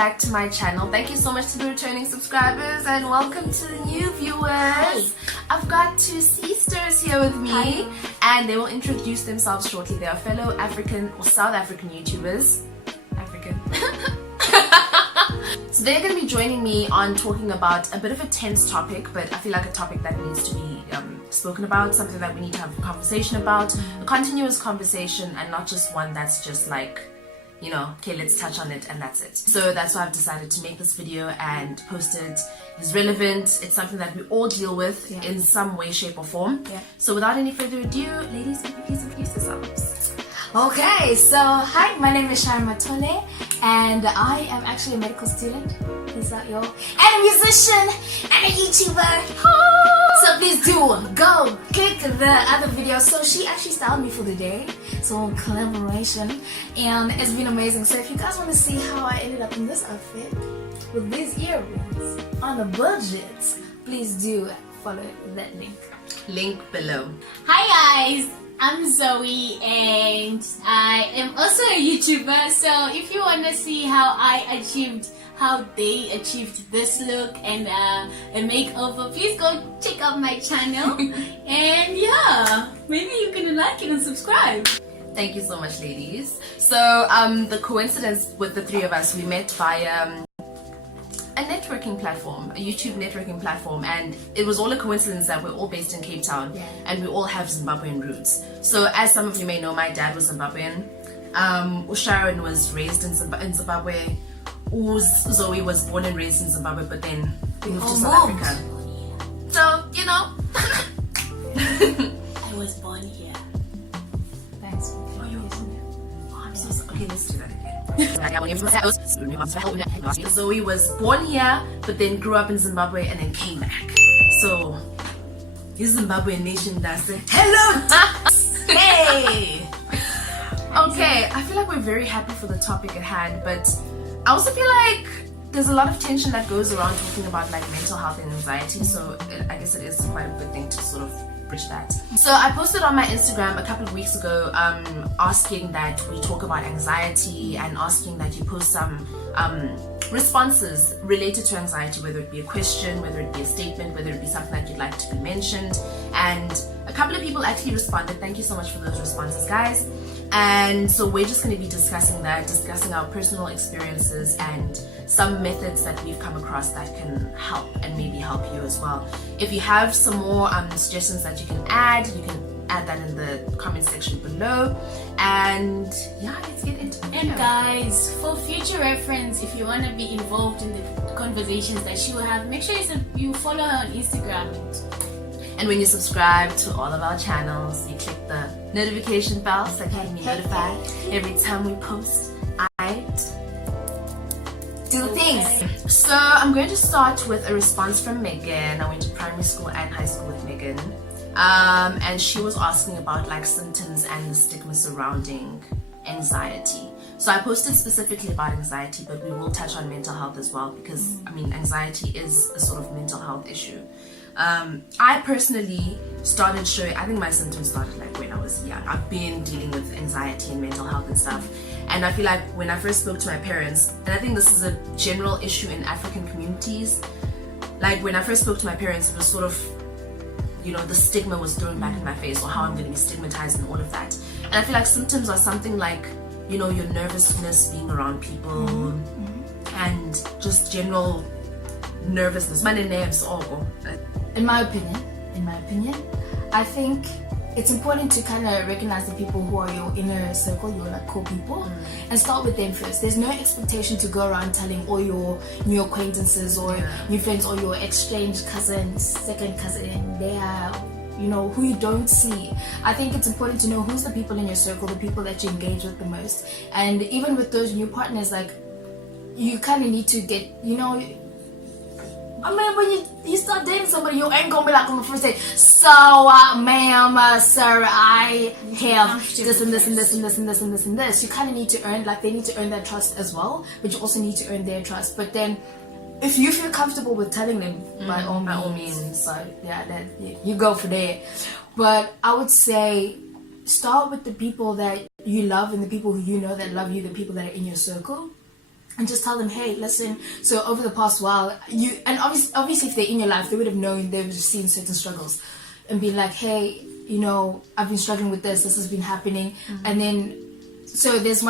back to my channel. Thank you so much to the returning subscribers and welcome to the new viewers. Hi. I've got two sisters here with me. Hi. And they will introduce themselves shortly. They are fellow African or South African YouTubers. African. So they're going to be joining me on talking about a bit of a tense topic, but I feel like a topic that needs to be spoken about, something that we need to have a conversation about, a continuous conversation, and not just one that's just like, you know, okay, let's touch on it and that's it. So that's why I've decided to make this video and post it. It's relevant. It's something that we all deal with in some way, shape or form. So without any further ado, ladies, can you please introduce yourselves? Okay, so hi, my name is Sharon and I am actually a medical student. Is that and a musician and a YouTuber. So please do go click the other video. So she actually styled me for the day, so collaboration, and it's been amazing. So if you guys want to see how I ended up in this outfit with these earrings on a budget, please do follow that Link below. Hi guys, I'm Zoe and I am also a YouTuber. So if you want to see how they achieved this look and a makeover, please go check out my channel. And yeah, maybe you can like it and subscribe. Thank you so much, ladies. So the coincidence with the three of us, we met via a networking platform, a YouTube networking platform, and it was all a coincidence that we're all based in Cape Town and we all have Zimbabwean roots. So as some of you may know, my dad was Zimbabwean. Sharon was raised in Zimbabwe. Zoe was born and raised in Zimbabwe, but then moved to South Africa. So, you know. I was born here. Thanks. Oh, you were born here. Oh, I'm so sorry. Okay, let's do that again. Zoe was born here, but then grew up in Zimbabwe and then came back. So, this Zimbabwean nation does it. Hello! Hey! Okay, I feel like we're very happy for the topic at hand, but I also feel like there's a lot of tension that goes around talking about like mental health and anxiety, so I guess it is quite a good thing to sort of bridge that. So I posted on my Instagram a couple of weeks ago asking that we talk about anxiety and asking that you post some responses related to anxiety, whether it be a question, whether it be a statement, whether it be something that you'd like to be mentioned. And a couple of people actually responded. Thank you so much for those responses, guys. And so we're just going to be discussing that, discussing our personal experiences and some methods that we've come across that can help and maybe help you as well. If you have some more suggestions that you can add that in the comment section below. And yeah, let's get into it. And guys, for future reference, if you want to be involved in the conversations that she will have, make sure you follow her on Instagram. And when you subscribe to all of our channels, you click the notification bell so that you can be notified every time we post. I do things. So I'm going to start with a response from Megan. I went to primary school and high school with Megan. And she was asking about like symptoms and the stigma surrounding anxiety. So I posted specifically about anxiety, but we will touch on mental health as well because I mean anxiety is a sort of mental health issue. I personally started showing, I think my symptoms started like when I was young. I've been dealing with anxiety and mental health and stuff. And I feel like when I first spoke to my parents, and I think this is a general issue in African communities, like when I first spoke to my parents, it was sort of, you know, the stigma was thrown back in my face or how I'm going to be stigmatized and all of that. And I feel like symptoms are something like, you know, your nervousness being around people and just general nervousness. In my opinion, I think it's important to kind of recognize the people who are your inner circle, your like core people, and start with them first. There's no expectation to go around telling all your new acquaintances or new friends or your exchange cousins, second cousin, they are, you know, who you don't see. I think it's important to know who's the people in your circle, the people that you engage with the most. And even with those new partners, like, you kind of need to get, you know, I mean, when you start dating somebody, you ain't gonna be like on the first date, so ma'am, sir, I have this and this and this and this and this and this and this. You kind of need to earn, like, they need to earn that trust as well, but you also need to earn their trust. But then if you feel comfortable with telling them, by all means, so yeah, then you go for that. But I would say start with the people that you love and the people who you know that love you, the people that are in your circle. and just tell them, hey, listen, so over the past while, obviously if they're in your life, they would have known, they would have seen certain struggles and been like, hey, I've been struggling with this has been happening. And then, so there's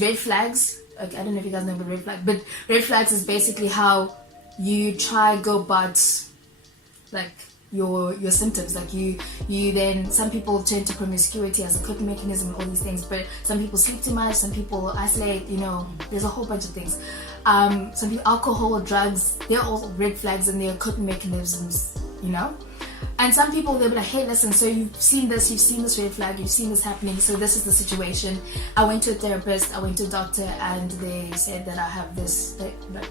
red flags. Okay, I don't know if you guys know what red flag, but red flags is basically how you try go about like your symptoms. Like you then, some people turn to promiscuity as a coping mechanism and all these things, but some people sleep too much, some people isolate, there's a whole bunch of things. Some people, alcohol, drugs, they're all red flags and they're coping mechanisms, And some people, they'll be like, hey, listen, so you've seen this red flag, you've seen this happening, so this is the situation. I went to a therapist, I went to a doctor, and they said that I have this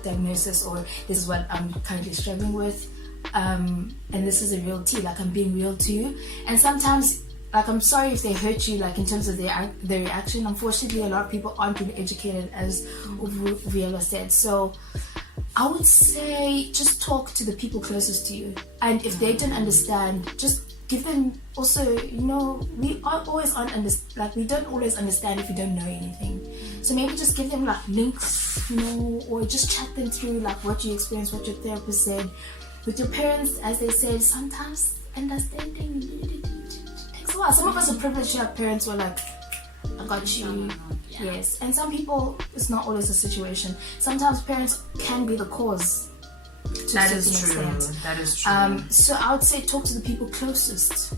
diagnosis, or this is what I'm currently struggling with. And this is a real tea, like I'm being real to you. And sometimes, like, I'm sorry if they hurt you, like in terms of their reaction. Unfortunately, a lot of people aren't really educated, as VULO said. So I would say just talk to the people closest to you, and if they don't understand, just give them also, we aren't always we don't always understand if you don't know anything. So maybe just give them like links, or just chat them through like what you experienced, what your therapist said. With your parents, as they said, sometimes understanding takes a while. Some of us are privileged to have parents who are like, I got you. Yeah. Yes. And some people, it's not always the situation. Sometimes parents can be the cause. That is true. So I would say talk to the people closest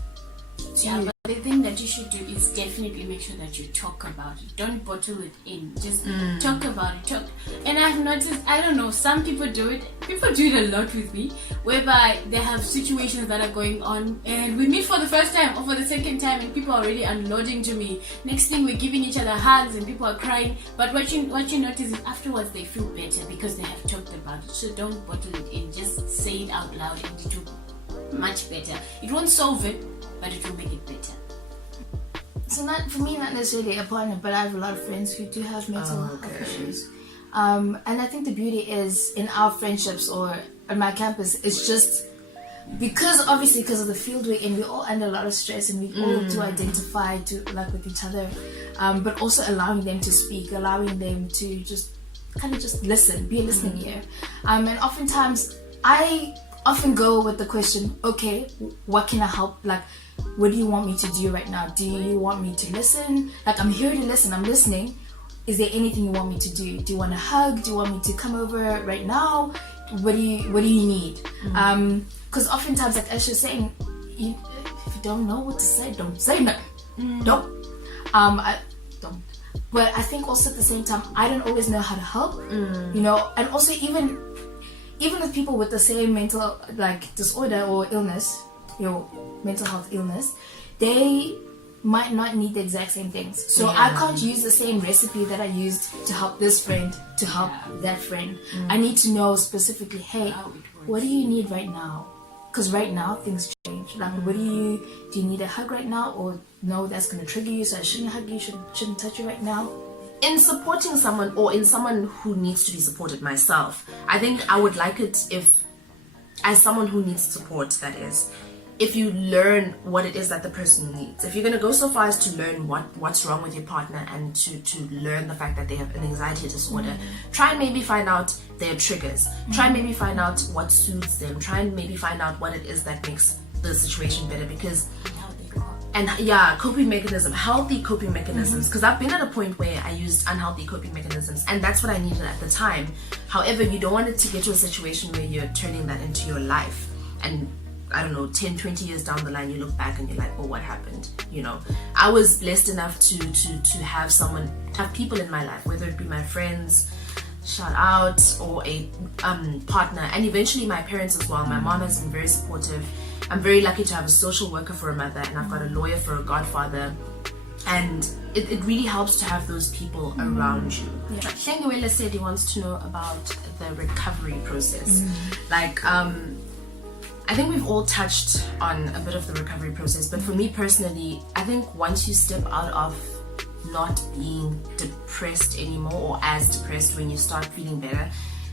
to you. But the thing that you should do is definitely make sure that you talk about it. Don't bottle it in. Just talk about it. And I've noticed, I don't know, some people do it. People do it a lot with me, whereby they have situations that are going on, and we meet for the first time or for the second time, and people are already unloading to me. Next thing, we're giving each other hugs, and people are crying. But what you notice is afterwards they feel better because they have talked about it. So don't bottle it in. Just say it out loud, and it will be much better. It won't solve it, but it will make it better. So for me, not necessarily a partner, but I have a lot of friends who do have mental health issues. And I think the beauty is in our friendships or on my campus, it's just because of the field we're in, we're all under a lot of stress, and we all do identify with each other, but also allowing them to speak, allowing them to just listen, be a listening ear. And oftentimes I often go with the question, okay, what can I help? Like, what do you want me to do right now? Do you want me to listen? Like, I'm here to listen, I'm listening. Is there anything you want me to do? Do you want a hug? Do you want me to come over right now? What do you need? Because oftentimes, like Ash was saying, if you don't know what to say, don't say no. Don't. I don't. But I think also at the same time, I don't always know how to help. And also even with people with the same mental disorder or illness, mental health illness, they might not need the exact same things. So I can't use the same recipe that I used to help this friend to help that friend. I need to know specifically, hey, what do you need right now? Because right now things change. Like, what do you need a hug right now? Or no, that's going to trigger you, so I shouldn't hug you, shouldn't touch you right now. In supporting someone, or in someone who needs to be supported myself, I think I would like it if, as someone who needs support, that is, if you learn what it is that the person needs. If you're going to go so far as to learn what's wrong with your partner, and to learn the fact that they have an anxiety disorder, try and maybe find out their triggers. Try and maybe find out what soothes them. Try and maybe find out what it is that makes the situation better. Because, coping mechanism, healthy coping mechanisms. Because I've been at a point where I used unhealthy coping mechanisms, and that's what I needed at the time. However, you don't want it to get to a situation where you're turning that into your life, and I don't know, 10, 20 years down the line, you look back and you're like, oh, what happened? I was blessed enough to have people in my life, whether it be my friends, shout out, or a partner, and eventually my parents as well. My mom has been very supportive. I'm very lucky to have a social worker for a mother, and I've got a lawyer for a godfather. And it really helps to have those people around you. Shenguela said he wants to know about the recovery process. I think we've all touched on a bit of the recovery process, but for me personally, I think once you step out of not being depressed anymore, or as depressed, when you start feeling better,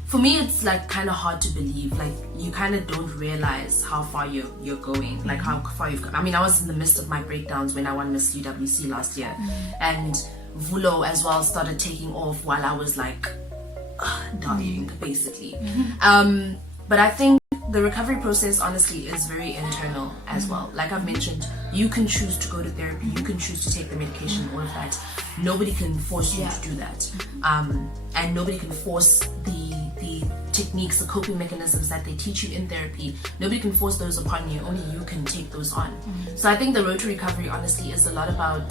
for me it's kind of hard to believe. You kind of don't realize how far you're going, how far you've come. I mean, I was in the midst of my breakdowns when I won Miss UWC last year, and VULO as well started taking off while I was dying, basically. But I think the recovery process, honestly, is very internal as well. Like I've mentioned, you can choose to go to therapy, you can choose to take the medication, all of that. Nobody can force you to do that. And nobody can force the techniques, the coping mechanisms that they teach you in therapy. Nobody can force those upon you. Only you can take those on. So I think the road to recovery, honestly, has a lot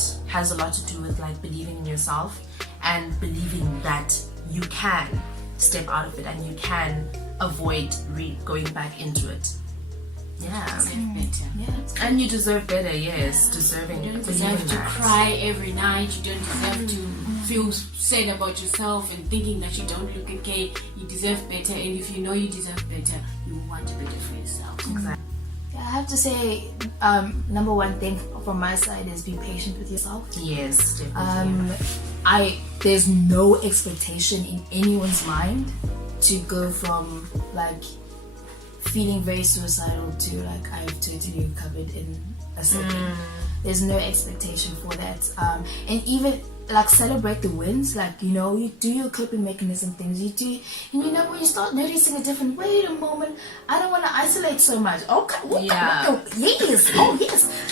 to do with like believing in yourself and believing that you can step out of it and you can avoid going back into it. Yeah. And you deserve better, yes. Deserving. You don't deserve to cry every night. You don't deserve to feel sad about yourself and thinking that you don't look okay. You deserve better, and if you know you deserve better, you want better for yourself. Exactly. Yeah, I have to say, number one thing from my side is be patient with yourself. Yes, definitely. There's no expectation in anyone's mind to go from like feeling very suicidal to like I've totally recovered in a second. There's no expectation for that. And even like celebrate the wins, like you do your coping mechanism things, you do, and when you start noticing a different, wait a moment, I don't want to isolate so much. Okay, yes,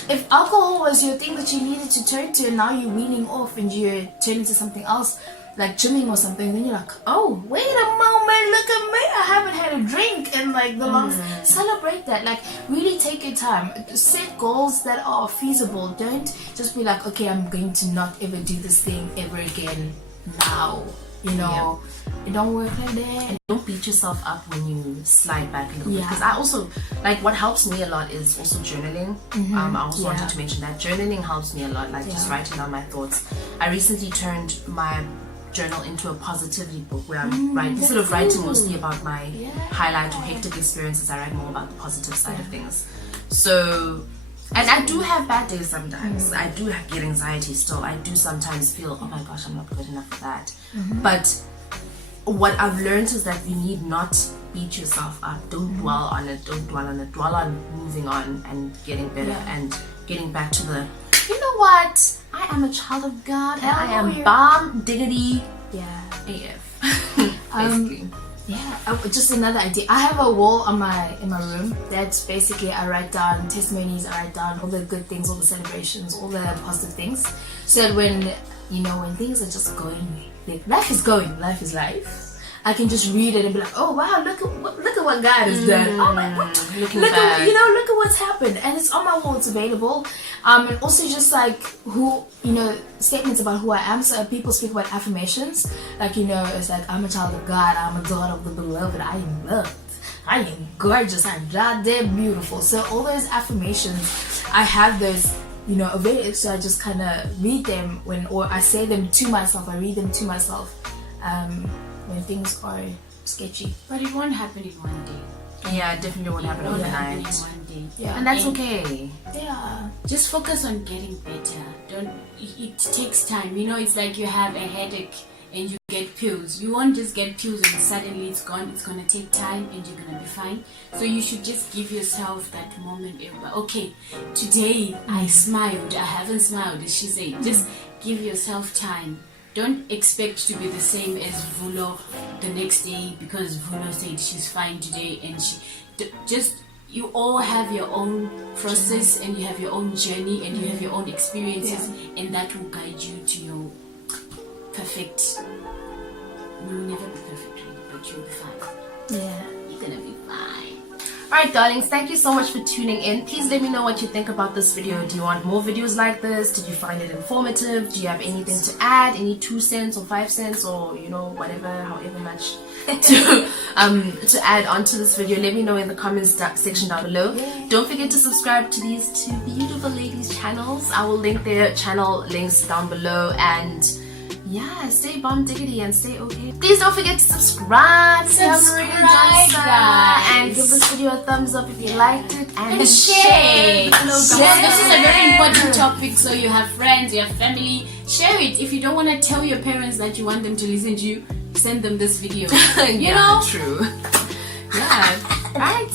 if alcohol was your thing that you needed to turn to and now you're weaning off and you're turning to something else like gymming or something, then you're like, oh, wait a moment, look at me, I haven't had a drink in like the longest. Celebrate that, like really take your time, set goals that are feasible. Don't just be like, okay, I'm going to not ever do this thing ever again now. It don't work like that. And don't beat yourself up when you slide back a little bit, because I also like, what helps me a lot is also journaling. I also wanted to mention that journaling helps me a lot, like just writing down my thoughts. I recently turned my journal into a positivity book where I'm instead of writing mostly about my highlight or hectic experiences, I write more about the positive side of things. So, and I do have bad days sometimes. I do get anxiety still. I do sometimes feel, oh my gosh, I'm not good enough for that. But what I've learned is that you need not beat yourself up. Don't dwell on it. Don't dwell on it. Dwell on moving on and getting better and getting back to the, you know what? I am a child of God and I am bomb diggity AF. Basically. Just another idea. I have a wall in my room that's basically I write down testimonies, I write down all the good things, all the celebrations, all the positive things. So that when when things are just going, like life is going, life is life, I can just read it and be like, oh wow, look at what God has done. Oh my, look at what's happened, and it's on my wall. It's available. And also just like statements about who I am. So people speak about affirmations, like it's like I'm a child of God. I'm a daughter of the beloved. I am loved. I am gorgeous. I'm goddamn beautiful. So all those affirmations, I have those available. So I just kind of read them or I say them to myself. I read them to myself. When things are sketchy. But it won't happen in one day. Yeah, it definitely won't happen overnight. In one day. Yeah. And that's okay. Yeah. Just focus on getting better. It takes time. It's like you have a headache and you get pills. You won't just get pills and suddenly it's gone. It's gonna take time and you're gonna be fine. So you should just give yourself that moment. Okay, today I smiled. I haven't smiled, as she said. Just give yourself time. Don't expect to be the same as VULO the next day because VULO said she's fine today, and you all have your own process and you have your own journey and you have your own experiences, and that will guide you to your perfect. You will never be perfect, really, but you'll be fine. Yeah, you're gonna be fine. Alright darlings, thank you so much for tuning in. Please let me know what you think about this video. Do you want more videos like this? Did you find it informative? Do you have anything to add? Any 2 cents or 5 cents or whatever, however much to add onto this video? Let me know in the comments section down below. Don't forget to subscribe to these two beautiful ladies' channels. I will link their channel links down below, and stay bomb diggity and stay okay. Please don't forget to subscribe if you haven't already done so, and give this video a thumbs up if you liked it, and share. This is a very important topic, so you have friends, you have family, share it. If you don't want to tell your parents that you want them to listen to you, send them this video. True. Alright.